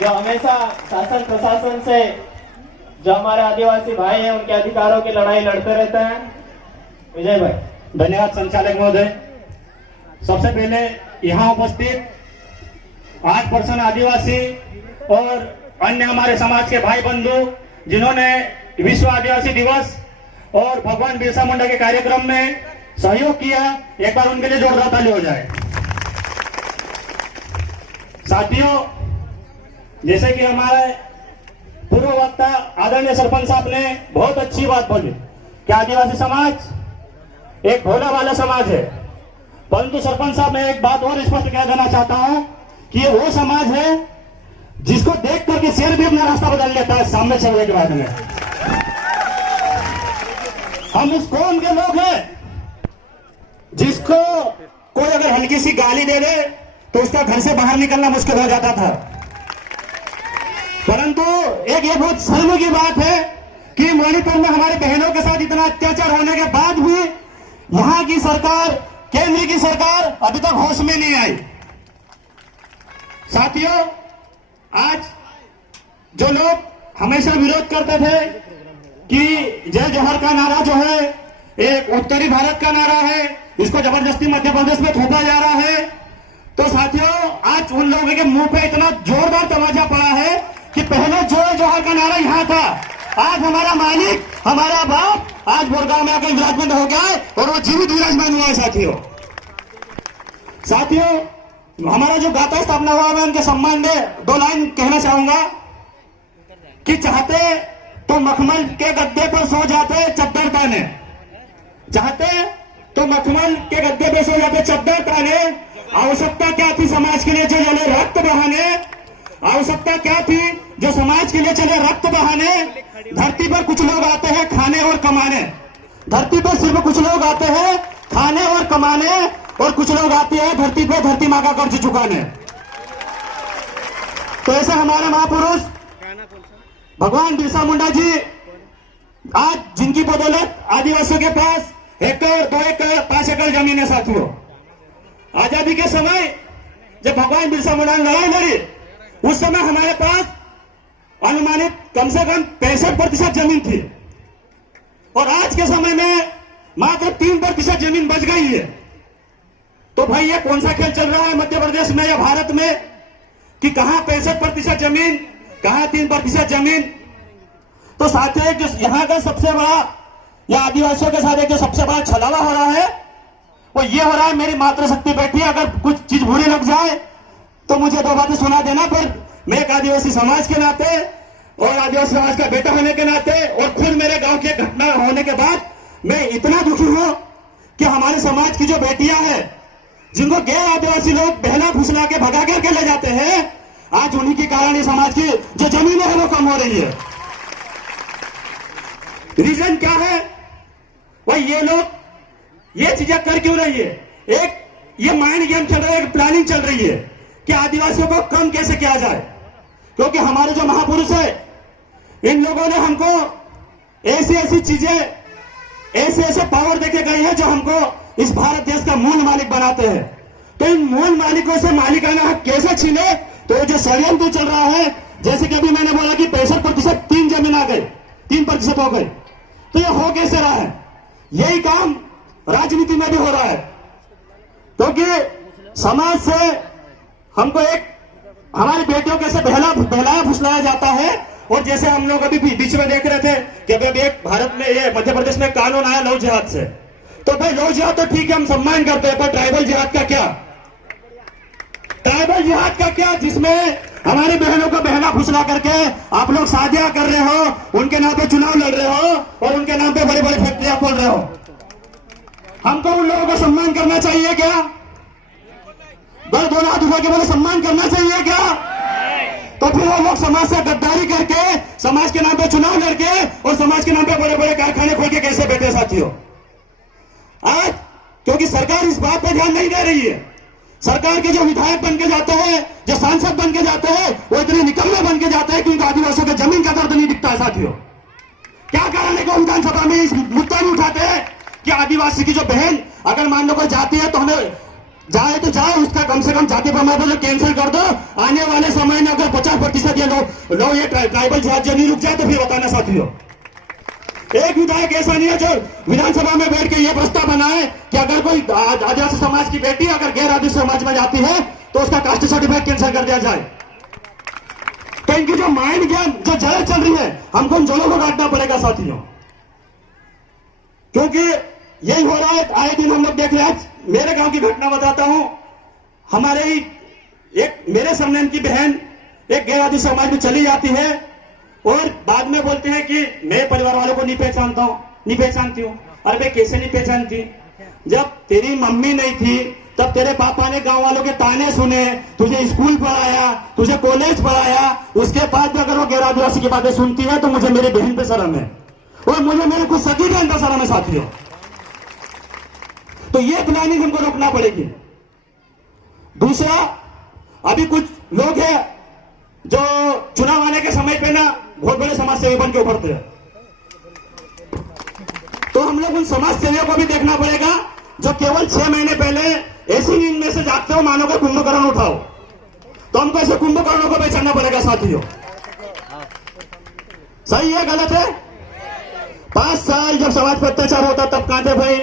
जो हमेशा शासन प्रशासन से जो हमारे आदिवासी भाई हैं उनके अधिकारों की लड़ाई लड़ते रहते हैं। विजय भाई। धन्यवाद संचालक महोदय। सबसे पहले यहाँ उपस्थित 8% आदिवासी और अन्य हमारे समाज के भाई बंधु जिन्होंने विश्व आदिवासी दिवस और भगवान बिरसा मुंडा के कार्यक्रम में सहयोग किया, एक बार उनके लिए जोरदार ताली हो जाए। साथियों, जैसे कि हमारे पूर्व वक्ता आदरणीय सरपंच साहब ने बहुत अच्छी बात बोली कि आदिवासी समाज एक भोला वाला समाज है, परंतु सरपंच साहब मैं एक बात और स्पष्ट कह देना चाहता हूं कि ये वो समाज है जिसको देख करके शेर भी अपना रास्ता बदल लेता है सामने चलने के बाद में। हम उस कौम के लोग हैं जिसको कोई अगर हल्की सी गाली दे दे तो उसका घर से बाहर निकलना मुश्किल हो जाता था, परंतु एक ये बहुत शर्म की बात है कि मणिपुर में हमारी बहनों के साथ इतना अत्याचार होने के बाद भी यहां की सरकार, केंद्र की सरकार अभी तक होश में नहीं आई। साथियों, आज जो लोग हमेशा विरोध करते थे कि जय जोहर का नारा जो है एक उत्तरी भारत का नारा है, इसको जबरदस्ती मध्य प्रदेश में थोपा जा रहा है, तो साथियों आज उन लोगों के मुंह पे इतना जोरदार तमाचा पड़ा है कि पहले जय जोहर का नारा यहां था, आज हमारा मालिक, हमारा बाप आज बोरगांव में आकर विराजमान हो गया है और वो जीवित विराजमान हुआ है। साथियों, हमारा जो गाथा स्थापना हुआ, मैं उनके सम्मान में 2 लाइन कहना चाहूंगा कि चाहते तो मखमल के गद्दे पर सो जाते चद्दर ताने, चाहते तो मखमल के गद्दे पर सो जाते चद्दर ताने। आवश्यकता क्या थी समाज के लिए जो चले रक्त बहाने, आवश्यकता क्या थी जो समाज के लिए चले रक्त बहाने। धरती पर कुछ लोग आते हैं खाने और कमाने, धरती पर सिर्फ कुछ लोग आते हैं खाने और कमाने, और कुछ लोग आते हैं धरती पे धरती मां का कर्ज चुकाने। तो ऐसे हमारे महापुरुष भगवान बिरसा मुंडा जी आज जिनकी बदौलत आदिवासियों के पास 1 एकड़ 2 एकड़ 5 एकड़ जमीन है। साथियों, आजादी के समय जब भगवान बिरसा मुंडा ने लड़ाई लड़ी, उस समय हमारे पास अनुमानित कम से कम 65% जमीन थी और आज के समय में मात्र 3% जमीन बच गई है। तो भाई ये कौन सा खेल चल रहा है मध्य प्रदेश में या भारत में कि कहां 65% जमीन, कहां 3% जमीन। तो साथियों, जो यहां का सबसे बड़ा या आदिवासियों के साथ एक जो सबसे बड़ा छलावा हो रहा है वो ये हो रहा है, मेरी मातृशक्ति बैठी है, अगर कुछ चीज बुरी लग जाए तो मुझे 2 बातें सुना देना। पर मैं एक आदिवासी समाज के नाते और आदिवासी समाज का बेटा होने के नाते और खुद मेरे गांव की घटना होने के बाद मैं इतना दुखी हूं कि हमारे समाज की जो बेटियां हैं जिनको गैर आदिवासी लोग बहला फुसला के भगा करके ले जाते हैं, आज उन्हीं के कारण ये समाज की जो जमीनें हैं वो कम हो रही है। रीजन क्या है? भाई ये लोग ये चीजें कर क्यों रही है? एक ये माइंड गेम चल रहा है, एक प्लानिंग चल रही है कि आदिवासियों को कम कैसे किया जाए, क्योंकि हमारे जो महापुरुष है इन लोगों ने हमको ऐसी ऐसी चीजें, ऐसे ऐसे पावर देके गए हैं जो हमको इस भारत देश का मूल मालिक बनाते हैं। तो इन मूल मालिकों से मालिकाना हक कैसे छीने? तो जो षड्यंत्र चल रहा है, जैसे कि अभी मैंने बोला कि 65% 3 जमीन आ गई, 3% हो गई, तो ये हो कैसे रहा है? यही काम राजनीति में भी हो रहा है, क्योंकि समाज से हमको एक हमारी बेटियों कैसे बहलाया फुसलाया जाता है। और जैसे हम लोग अभी बीच में देख रहे थे कि अभी एक भारत में ये मध्य प्रदेश में कानून आया लव जिहाद से, तो भाई लव जिहाद तो ठीक है, हम सम्मान करते हैं, पर ट्राइबल जिहाद का क्या? ट्राइबल जिहाद का क्या, जिसमें हमारी बहनों को बहला फुसला करके आप लोग शादियां कर रहे हो, उनके नाम पे चुनाव लड़ रहे हो और उनके नाम पे बड़ी बड़ी फैक्ट्रियां खोल रहे हो। हमको उन लोगों को सम्मान करना चाहिए क्या? बस 2 हाथ उठा के बोले सम्मान करना चाहिए क्या? तो फिर वो लोग समाज से गद्दारी करके, समाज के नाम पे चुनाव लड़के और समाज के नाम पे बड़े बड़े कारखाने खोल के कैसे बैठे? साथियों, आज क्योंकि सरकार इस बात पे ध्यान नहीं दे रही है। सरकार के जो विधायक बन के जाते हैं, जो सांसद बन के जाते हैं, वो इतने निकम्मे बन के जाते हैं कि उनको आदिवासियों के जमीन का दर्द नहीं दिखता है। साथियों, क्या कारण है कि विधानसभा में इस मुद्दा नहीं उठाते हैं कि आदिवासी की जो बहन अगर मान लो कोई जाती है तो हमें जाए तो जाए, उसका कम से कम जाति प्रमाण पत्र कैंसिल कर दो। आने वाले समय में अगर 50% ये लो ये ट्राइबल राज्य नहीं रुक जाए तो फिर बताना साथियों। एक विधायक ऐसा नहीं है जो विधानसभा में बैठ के ये प्रस्ताव बनाए कि अगर कोई आदिवासी समाज की बेटी अगर गैर आदिवासी समाज में जाती है तो उसका कास्ट सर्टिफिकेट कैंसिल कर दिया जाए। तो इनकी जो माइंड गेम जो जड़ चल रही है, हमको उन जोड़ों को काटना पड़ेगा साथियों, क्योंकि यही हो रहा है आए दिन हम लोग देख रहे हैं। मेरे गांव की घटना बताता हूं। हमारे ही एक मेरे समनन की बहन एक गैर आदिवासी समाज में चली जाती है और बाद में बोलते हैं कि मैं परिवार वालों को नहीं पहचानती हूँ। अरे भाई कैसे नहीं पहचानती? जब तेरी मम्मी नहीं थी तब तेरे पापा ने गांव वालों के ताने सुने, तुझे स्कूल पढ़ाया, तुझे कॉलेज पढ़ाया, उसके बाद भी अगर वो गैर आदिवासी की बातें सुनती है तो मुझे मेरी बहन पे शर्म है और मुझे मेरे कुछ सगी बहन पे शर्म है साथियों। तो ये प्लानिंग हमको रोकना पड़ेगी। दूसरा, अभी कुछ लोग हैं जो चुनाव आने के समय पे ना बहुत बड़े समाज सेवी बन के उभरते हैं। तो हम लोग उन समाज सेवियों को भी देखना पड़ेगा जो केवल 6 महीने पहले ऐसी नींद में से जागते हो मानो कि कुंभकर्ण उठाओ। तो हमको ऐसे कुंभकर्णों को पहचानना पड़ेगा साथियों। सही है गलत है? 5 साल जब समाज पर अत्याचार होता तब कहां थे भाई?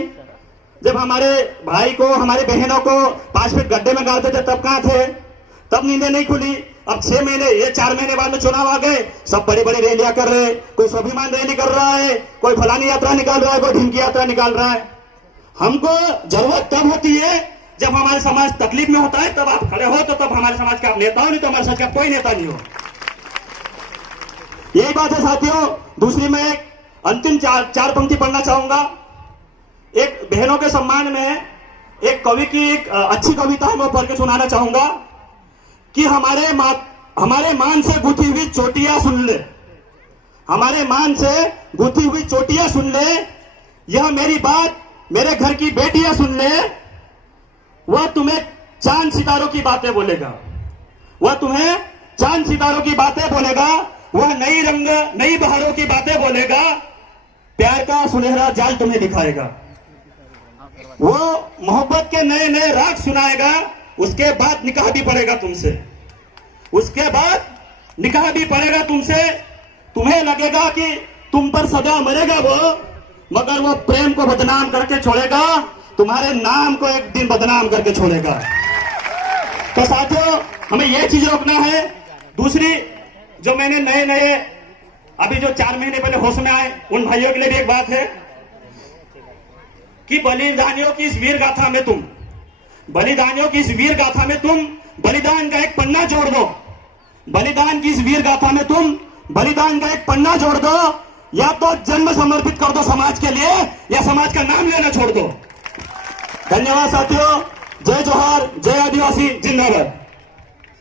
जब हमारे भाई को हमारे बहनों को 5 फीट गड्ढे में गाड़ते थे तब कहां थे? तब नींदें नहीं खुली। अब 6 महीने ये 4 महीने बाद में चुनाव आ गए, सब बड़ी बड़ी रैलियां कर रहे, कोई स्वाभिमान रैली कर रहा है, कोई फलानी यात्रा निकाल रहा है, कोई ढिंकी यात्रा निकाल रहा है। हमको जरूरत तब होती है जब हमारे समाज तकलीफ में होता है, तब आप खड़े हो तो तब हमारे समाज का आप नेता हो, नहीं तो हमारे समाज का कोई नेता नहीं हो। यही बात है साथियों। दूसरी मैं एक अंतिम चार पंक्ति पढ़ना चाहूंगा। एक बहनों के सम्मान में एक कवि की एक अच्छी कविता है, मैं पढ़ के सुनाना चाहूंगा कि हमारे मान से गुथी हुई चोटियां सुन ले, हमारे मान से गुथी हुई चोटियां सुन ले, यह मेरी बात मेरे घर की बेटियां सुन ले, वह तुम्हें चांद सितारों की बातें बोलेगा, वह तुम्हें चांद सितारों की बातें बोलेगा, वह नई बहारों की बातें बोलेगा, प्यार का सुनहरा जाल तुम्हें दिखाएगा, वो मोहब्बत के नए नए राग सुनाएगा, उसके बाद निकाह भी पड़ेगा तुमसे, उसके बाद निकाह भी पड़ेगा तुमसे। तुम्हें लगेगा कि तुम पर सदा मरेगा वो, मगर वो प्रेम को बदनाम करके छोड़ेगा, तुम्हारे नाम को एक दिन बदनाम करके छोड़ेगा। तो साथियों, हमें यह चीज रोकना है। दूसरी, जो मैंने नए अभी जो 4 महीने पहले होश में आए उन भाइयों के लिए भी एक बात है कि बलिदानियों की इस वीर गाथा में तुम बलिदान का एक पन्ना जोड़ दो, बलिदान की इस वीर गाथा में तुम बलिदान का एक पन्ना जोड़ दो, या तो जन्म समर्पित कर दो समाज के लिए या समाज का नाम लेना छोड़ दो। धन्यवाद साथियों। जय जोहार, जय आदिवासी, जिंदाबाद।